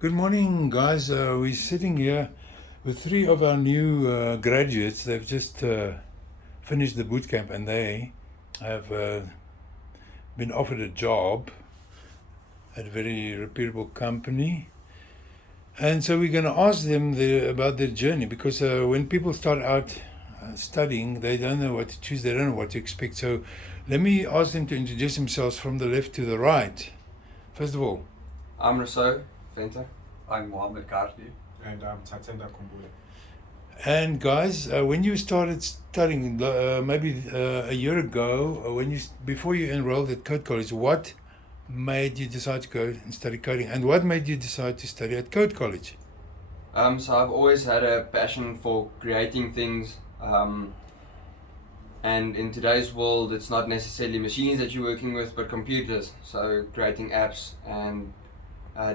Good morning, guys. We're sitting here with three of our new graduates. They've just finished the boot camp and they have been offered a job at a very reputable company. And so we're going to ask them about their journey because when people start out studying, they don't know what to choose, they don't know what to expect. So let me ask them to introduce themselves from the left to the right. First of all, I'm Rousseau Venter. I'm Mohammed Kardi. And I'm Tatenda Kumbule. and guys, when you started studying, maybe a year ago, before you enrolled at Code College, what made you decide to go and study coding, and what made you decide to study at Code College? So I've always had a passion for creating things, and in today's world, it's not necessarily machines that you're working with, but computers. So creating apps and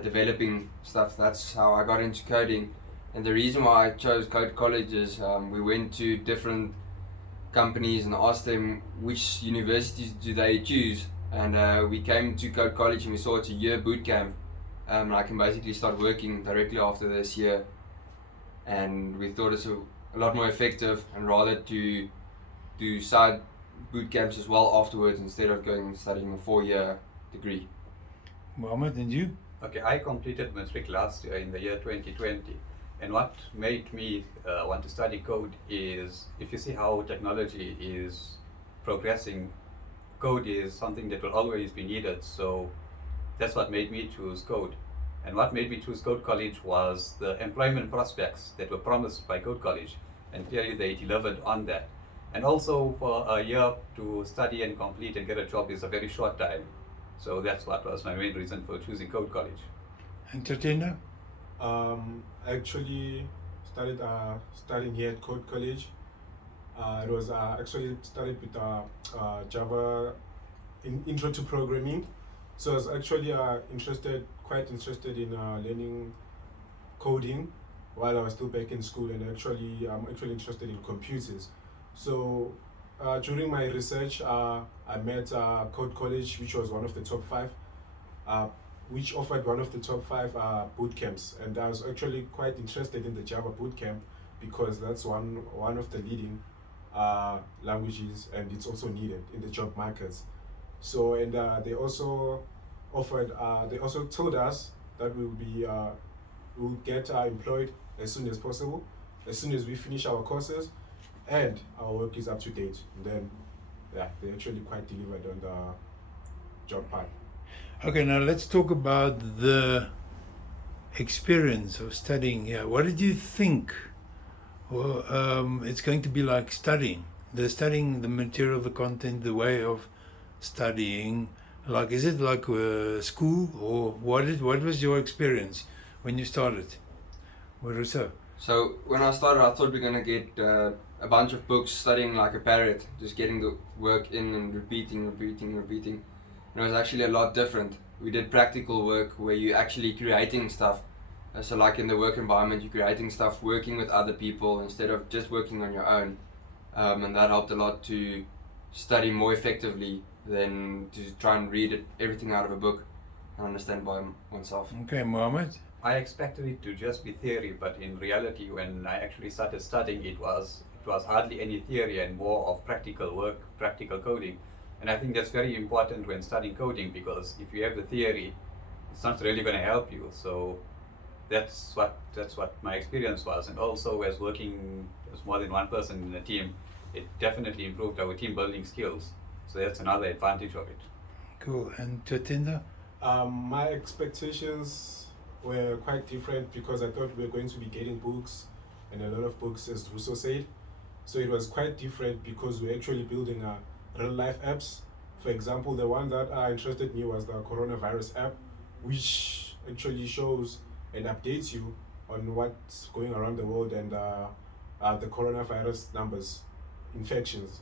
developing stuff. That's how I got into coding. And the reason why I chose Code College is we went to different companies and asked them which universities do they choose. And we came to Code College and we saw it's a year boot camp. And I can basically start working directly after this year. And we thought it's a lot more effective and rather to do side boot camps as well afterwards instead of going and studying a 4-year degree. Mohammed, and you? Okay, I completed matric last year in the year 2020. And what made me want to study code is, if you see how technology is progressing, code is something that will always be needed. So that's what made me choose code. And what made me choose Code College was the employment prospects that were promised by Code College. And clearly they delivered on that. And also for a year to study and complete and get a job is a very short time. So that's what was my main reason for choosing Code College. And Tatenda? I actually started studying here at Code College. It was actually started with Java intro to programming. So I was actually quite interested in learning coding while I was still back in school, and I'm actually interested in computers. So during my research, I met Code College, which was one of the top 5, which offered one of the top 5 boot camps, and I was actually quite interested in the Java Bootcamp because that's one of the leading languages, and it's also needed in the job markets. So, and they also told us that we'll get employed as soon as possible, as soon as we finish our courses and our work is up to date. And then, yeah, they actually quite delivered on the job part. Okay, now let's talk about the experience of studying here. What did you think it's going to be like studying? The material, the content, the way of studying. Like, is it like school, or what was your experience when you started? What was that? So when I started, I thought we were going to get a bunch of books, studying like a parrot, just getting the work in and repeating. And it was actually a lot different. We did practical work where you're actually creating stuff. So like in the work environment, you're creating stuff, working with other people instead of just working on your own. And that helped a lot to study more effectively than to try and read everything out of a book and understand by oneself. Okay, Mohammed? I expected it to just be theory, but in reality, when I actually started studying, it was hardly any theory and more of practical work, practical coding. And I think that's very important when studying coding, because if you have the theory, it's not really going to help you. So that's what my experience was. And also, as working as more than one person in a team, it definitely improved our team building skills. So that's another advantage of it. Cool. And Tatenda? My expectations were quite different because I thought we were going to be getting books, and a lot of books, as Russo said. So it was quite different because we're actually building real life apps. For example, the one that interested me was the coronavirus app, which actually shows and updates you on what's going around the world and the coronavirus numbers, infections.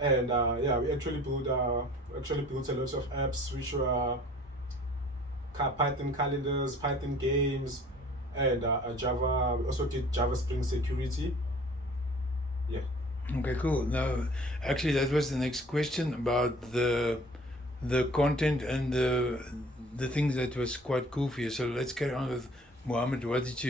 And yeah, we actually built a lot of apps which were Python calendars, Python games, and Java. We also did Java Spring Security. Yeah. Okay, cool. Now, actually, that was the next question about the the content and the things that was quite cool for you. So let's carry on with Mohammed. Which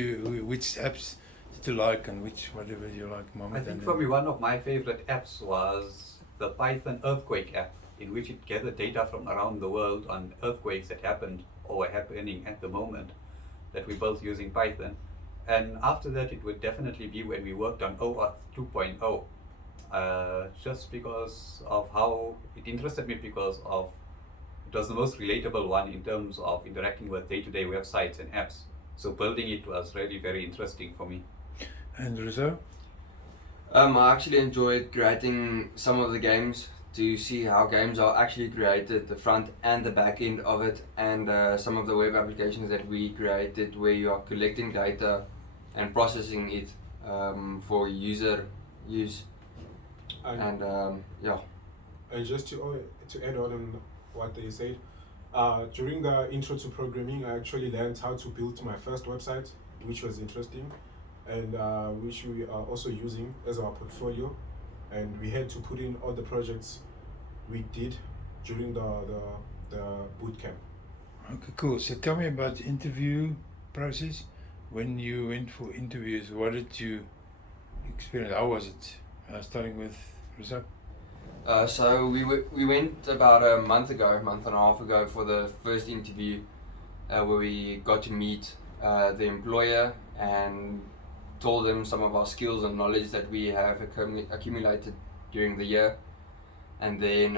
apps did you like and whatever you like, I Mohammed? think for me, one of my favorite apps was the Python earthquake app, in which it gathered data from around the world on earthquakes that happened or were happening at the moment, that we both using Python. And after that, it would definitely be when we worked on OAuth 2.0, just because of how it interested me, because of it was the most relatable one in terms of interacting with day-to-day websites and apps. So building it was really very interesting for me. And Rizzo? I actually enjoyed creating some of the games to see how games are actually created, the front and the back end of it, and some of the web applications that we created where you are collecting data and processing it for user use. And yeah. And just to add on what they said, during the intro to programming, I actually learned how to build my first website, which was interesting, and which we are also using as our portfolio. And we had to put in all the projects we did during the boot camp. Okay, cool. So tell me about the interview process. When you went for interviews, what did you experience? How was it? Starting with Rizzo? So we went about a month and a half ago for the first interview, where we got to meet the employer and told them some of our skills and knowledge that we have accumulated during the year. And then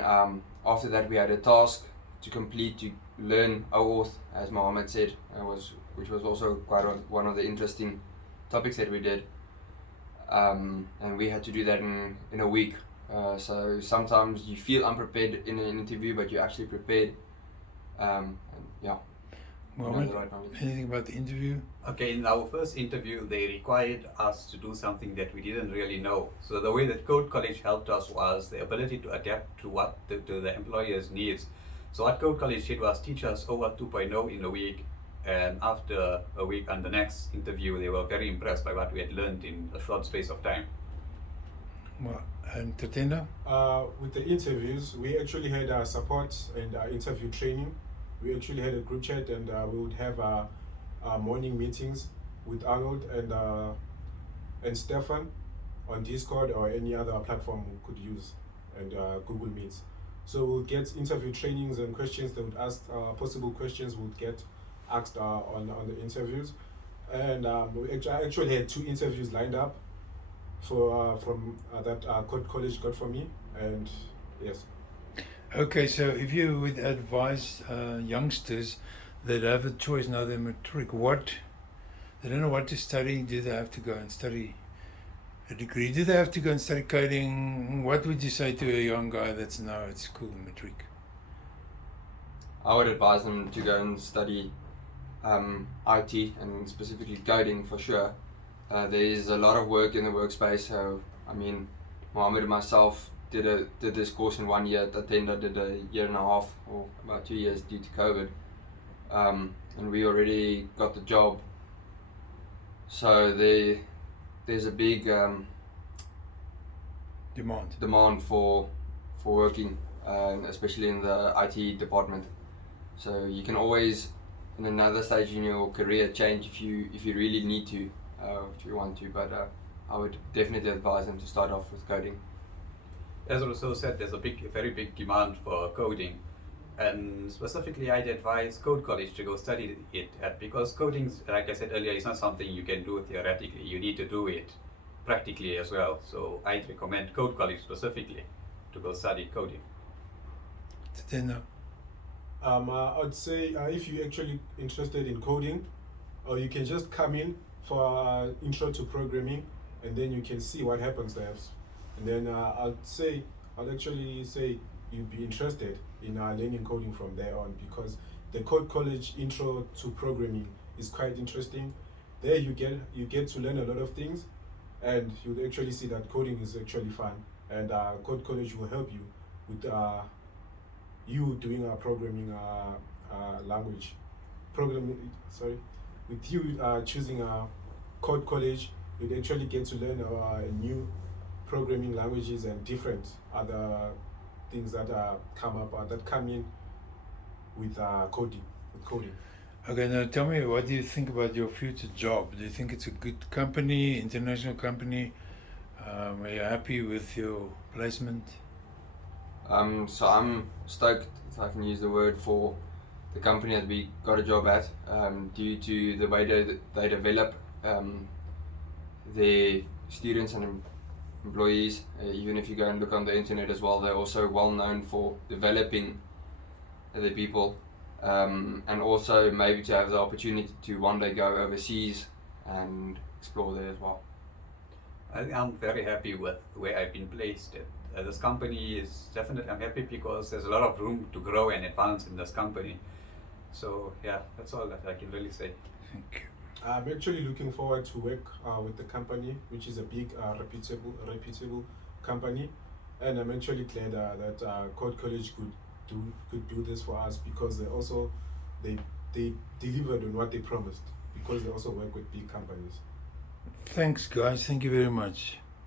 after that we had a task to complete to learn OAuth, as Mohammed said, which was also quite one of the interesting topics that we did. And we had to do that in a week. So sometimes you feel unprepared in an interview, but you're actually prepared. And yeah. Mohammed, anything about the interview? Okay, in our first interview, they required us to do something that we didn't really know. So the way that Code College helped us was the ability to adapt to what the employer's needs. So what Code College did was teach us OAuth 2.0 in a week, and after a week on the next interview, they were very impressed by what we had learned in a short space of time. Well, and Tatenda? With the interviews, we actually had support and interview training. We actually had a group chat, and we would have morning meetings with Arnold and Stefan on Discord or any other platform we could use, and Google Meets. So we'll get interview trainings and questions. They would ask possible questions would get asked on the interviews, and I actually had 2 interviews lined up from that Code College got for me, and yes. Okay, so if you would advise youngsters that have a choice now, they're matric, they don't know what to study, do they have to go and study a degree? Do they have to go and study coding? What would you say to a young guy that's now at school, matric? I would advise them to go and study IT and specifically coding for sure. There is a lot of work in the workspace. So I mean, Mohammed and myself did this course in 1 year. Tatenda did a year and a half or about 2 years due to COVID, and we already got the job. So there's a big demand for working, especially in the IT department. So you can always, in another stage in your career, change if you really need to, if you want to. But I would definitely advise them to start off with coding. As Rousseau said, there's a very big demand for coding, and specifically I'd advise Code College to go study it, because coding, like I said earlier, is not something you can do theoretically. You need to do it practically as well. So I'd recommend Code College specifically to go study coding. I would say if you're actually interested in coding, or you can just come in for intro to programming, and then you can see what happens there. And then I'd actually say you'd be interested in learning coding from there on, because the Code College intro to programming is quite interesting. There you get to learn a lot of things, and you'll actually see that coding is actually fun, and Code College will help you with you doing a programming language. With you choosing a Code College, you'd actually get to learn new programming languages and different other things that come in with coding. Okay, now tell me, what do you think about your future job? Do you think it's a good company, international company? Are you happy with your placement? So I'm stoked, if I can use the word, for the company that we got a job at, due to the way they develop their students and employees. Even if you go and look on the internet as well, they're also well known for developing the people, and also maybe to have the opportunity to one day go overseas and explore there as well. I'm very happy with where I've been placed. This company is definitely, I'm happy because there's a lot of room to grow and advance in this company. So yeah, that's all that I can really say. Thank you. I'm actually looking forward to work with the company, which is a big, reputable company, and I'm actually glad that Code College could do this for us, because they delivered on what they promised, because they also work with big companies. Thanks, guys. Thank you very much.